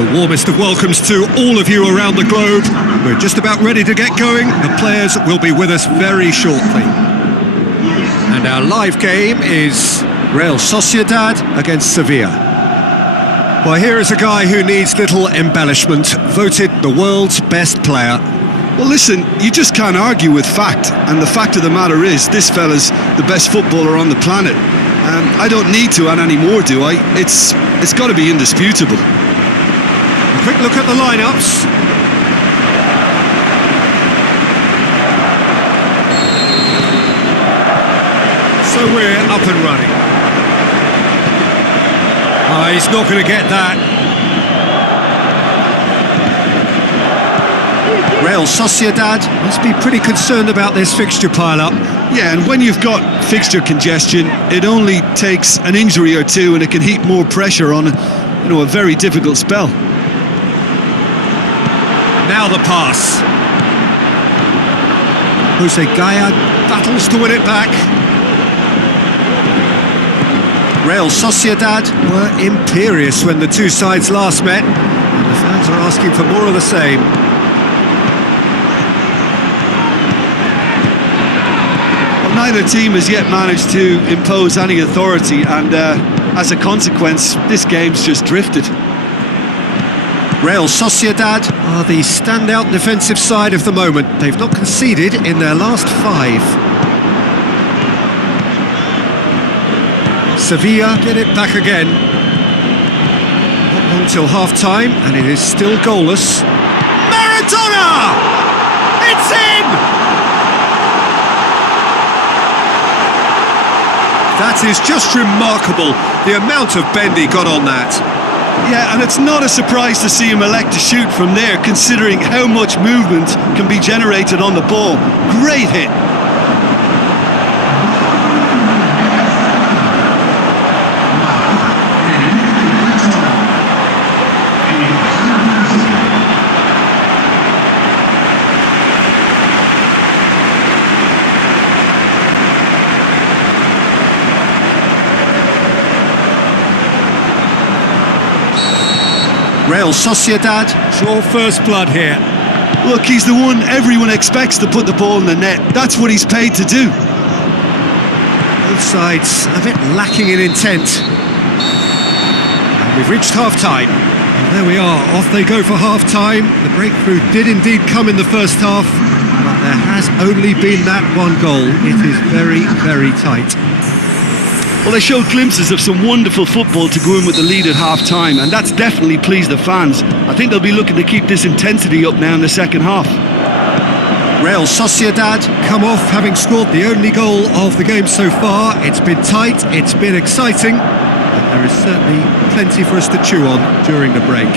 The warmest of welcomes to all of you around the globe. We're just about ready to get going. The players will be with us very shortly. And our live game is Real Sociedad against Sevilla. Well, here is a guy who needs little embellishment, voted the world's best player. Well, listen, you just can't argue with fact, and the fact of the matter is, this fella's the best footballer on the planet. I don't need to add any more, do I? It's got to be indisputable. A quick look at the lineups. So we're up and running. He's not going to get that. Real Sociedad must be pretty concerned about this fixture pile-up. Yeah, and when you've got fixture congestion, it only takes an injury or two and it can heap more pressure on a very difficult spell. Now the pass. Jose Gaya battles to win it back. Real Sociedad were imperious when the two sides last met, and the fans are asking for more of the same. Well, neither team has yet managed to impose any authority, and as a consequence, this game's just drifted. Real Sociedad are the standout defensive side of the moment. They've not conceded in their last 5. Sevilla get it back again. Not long till half-time, and it is still goalless. Maradona! It's in! That is just remarkable, the amount of bend he got on that. Yeah, and it's not a surprise to see him elect to shoot from there, considering how much movement can be generated on the ball. Great hit. Real Sociedad draw first blood here. Look, he's the one everyone expects to put the ball in the net. That's what he's paid to do. Both sides a bit lacking in intent. And we've reached half-time. And there we are, off they go for half-time. The breakthrough did indeed come in the first half, but there has only been that one goal. It is very, very tight. Well, they showed glimpses of some wonderful football to go in with the lead at half-time, and that's definitely pleased the fans. I think they'll be looking to keep this intensity up now in the second half. Real Sociedad come off having scored the only goal of the game so far. It's been tight, it's been exciting, but there is certainly plenty for us to chew on during the break.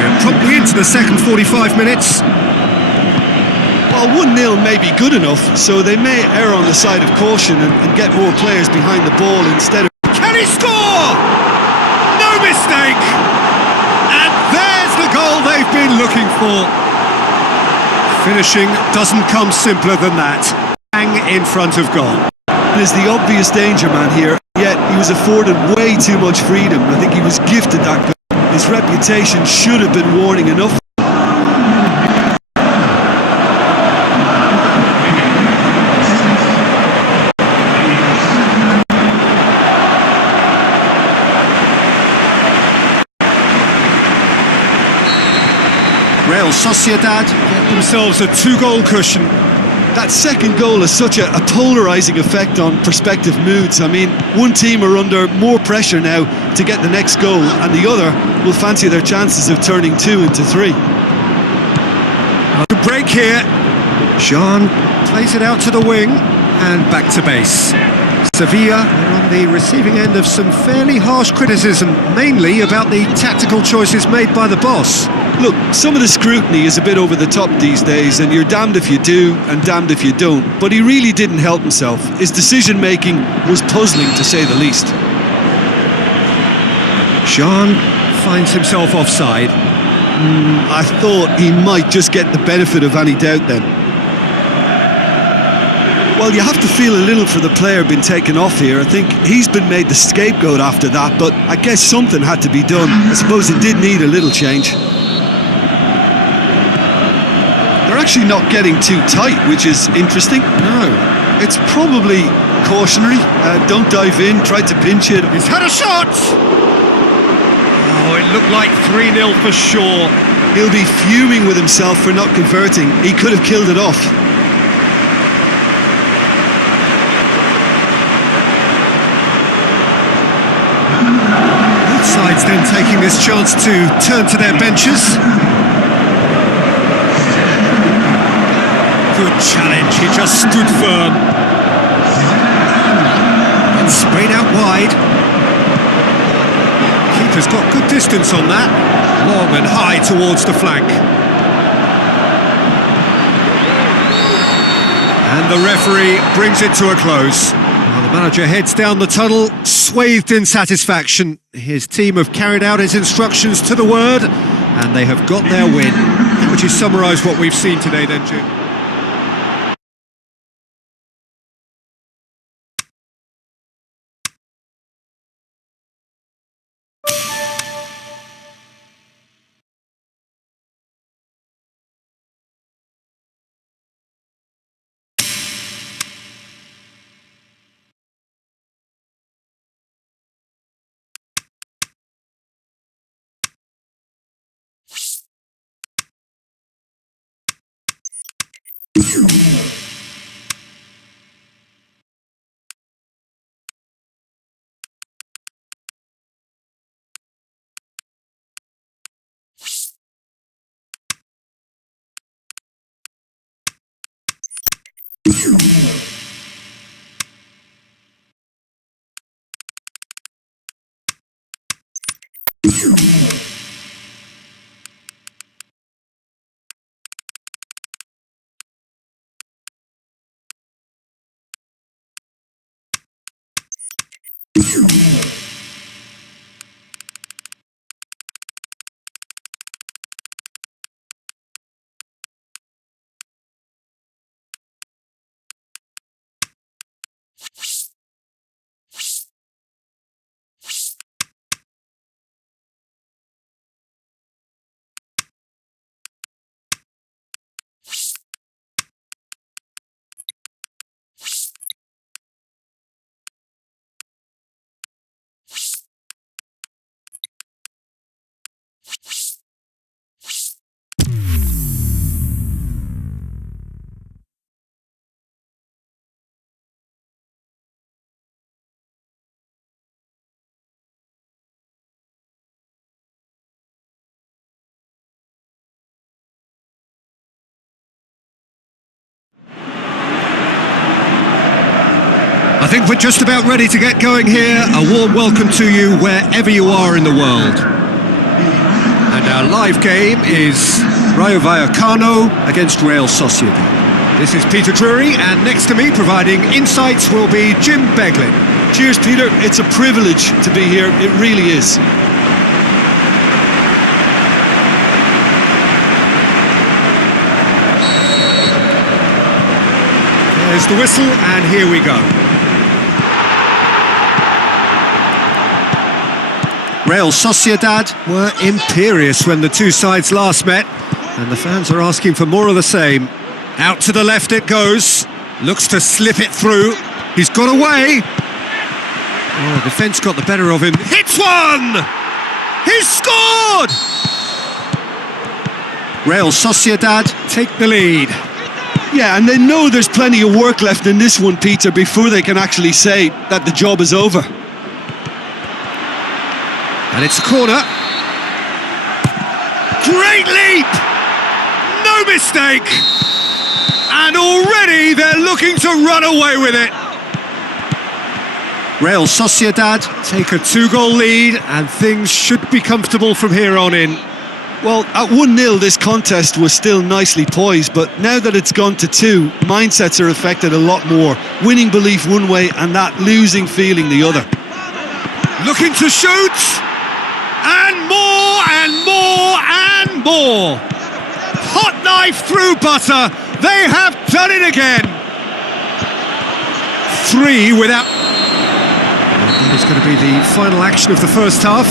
We're promptly into the second 45 minutes. Well, 1-0 may be good enough, so they may err on the side of caution and get more players behind the ball instead of... Can he score? No mistake! And there's the goal they've been looking for. Finishing doesn't come simpler than that. Bang in front of goal. There's the obvious danger man here, yet he was afforded way too much freedom. I think he was gifted that goal. His reputation should have been warning enough. Real Sociedad get themselves a 2-goal cushion. That second goal has such a polarising effect on prospective moods. I mean, one team are under more pressure now to get the next goal, and the other will fancy their chances of turning 2 into 3. A break here. Jean plays it out to the wing, and back to base. Sevilla are on the receiving end of some fairly harsh criticism, mainly about the tactical choices made by the boss. Look, some of the scrutiny is a bit over the top these days, and you're damned if you do and damned if you don't. But he really didn't help himself. His decision-making was puzzling, to say the least. Jean finds himself offside. I thought he might just get the benefit of any doubt then. Well, you have to feel a little for the player being taken off here. I think he's been made the scapegoat after that, but I guess something had to be done. I suppose it did need a little change. They're actually not getting too tight, which is interesting. No. It's probably cautionary. Don't dive in, try to pinch it. He's had a shot! it looked like 3-0 for sure. He'll be fuming with himself for not converting. He could have killed it off. Both sides then taking this chance to turn to their benches. Good challenge, he just stood firm. And sprayed out wide. Keeper's got good distance on that. Long and high towards the flank. And the referee brings it to a close. While the manager heads down the tunnel, swathed in satisfaction. His team have carried out his instructions to the word, and they have got their win. How would you summarise what we've seen today then, Jim? I think we're just about ready to get going here. A warm welcome to you wherever you are in the world. And our live game is Rayo Vallecano against Real Sociedad. This is Peter Drury, and next to me providing insights will be Jim Beglin. Cheers, Peter. It's a privilege to be here. It really is. There's the whistle, and here we go. Real Sociedad were imperious when the two sides last met, and the fans are asking for more of the same. Out to the left it goes, looks to slip it through, he's got away. Oh, the defence got the better of him, hits one! He's scored! Real Sociedad take the lead. Yeah, and they know there's plenty of work left in this one, Peter, before they can actually say that the job is over. And it's a corner. Great leap! No mistake! And already they're looking to run away with it. Real Sociedad take a 2-goal lead, and things should be comfortable from here on in. Well, at 1-0 this contest was still nicely poised, but now that it's gone to 2, mindsets are affected a lot more. Winning belief one way and that losing feeling the other. Looking to shoot! And more and more and more! Hot knife through butter! They have done it again! 3 without... That is going to be the final action of the first half.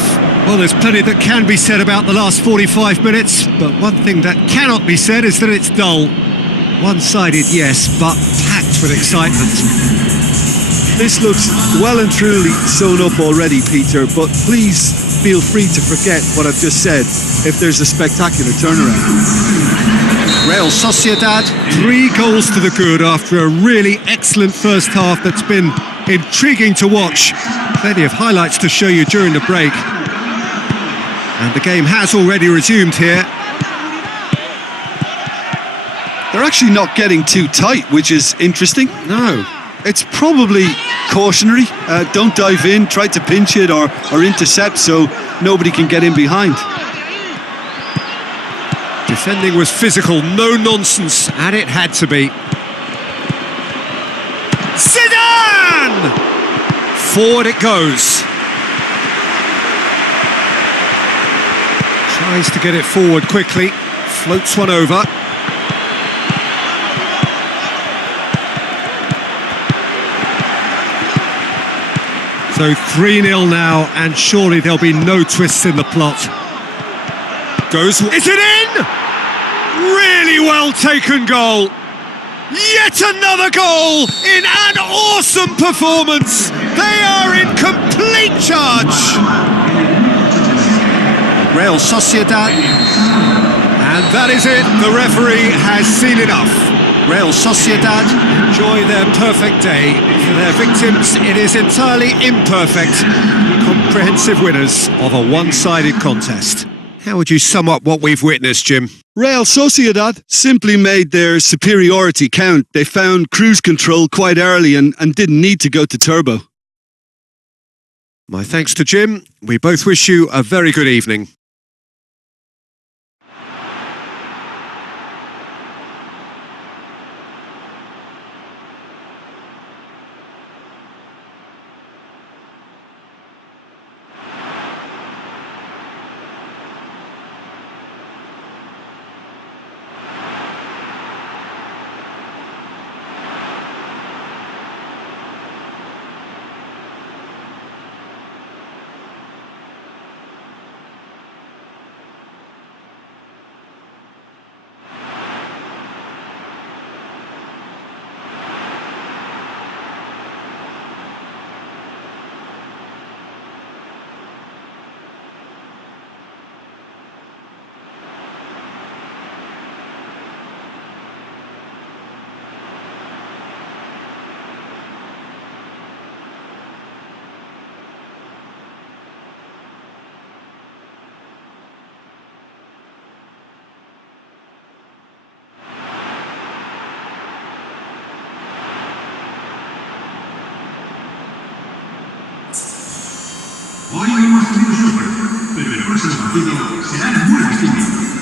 Well, there's plenty that can be said about the last 45 minutes, but one thing that cannot be said is that it's dull. One-sided, yes, but packed with excitement. This looks well and truly sewn up already, Peter, but please feel free to forget what I've just said if there's a spectacular turnaround. Real Sociedad, 3 goals to the good after a really excellent first half that's been intriguing to watch. Plenty of highlights to show you during the break. And the game has already resumed here. They're actually not getting too tight, which is interesting. No. It's probably cautionary. Don't dive in, try to pinch it or intercept so nobody can get in behind. Defending was physical, no nonsense, and it had to be. Zidane! Forward it goes. Tries to get it forward quickly, floats one over. So 3-0 now, and surely there'll be no twists in the plot. Goes, is it in? Really well taken goal. Yet another goal in an awesome performance. They are in complete charge. Real Sociedad. And that is it. The referee has seen enough. Real Sociedad enjoy their perfect day. For their victims, it is entirely imperfect. Comprehensive winners of a one-sided contest. How would you sum up what we've witnessed, Jim? Real Sociedad simply made their superiority count. They found cruise control quite early and didn't need to go to turbo. My thanks to Jim. We both wish you a very good evening. Hoy hemos tenido suerte, pero el próximo partido será muy distinto.